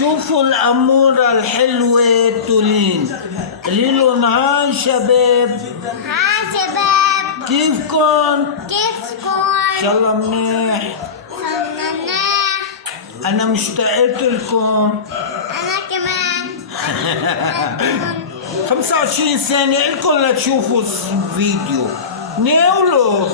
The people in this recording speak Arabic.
شوفوا الأمورة الحلوة تولين، قولي لهم هاي شباب. هاي شباب، كيفكن؟ كيفكم؟ إن شاء الله منيح. منيح. أنا مشتاقت لكم. أنا كمان. 25 سنة إلكم لتشوفوا الفيديو. ناولوا.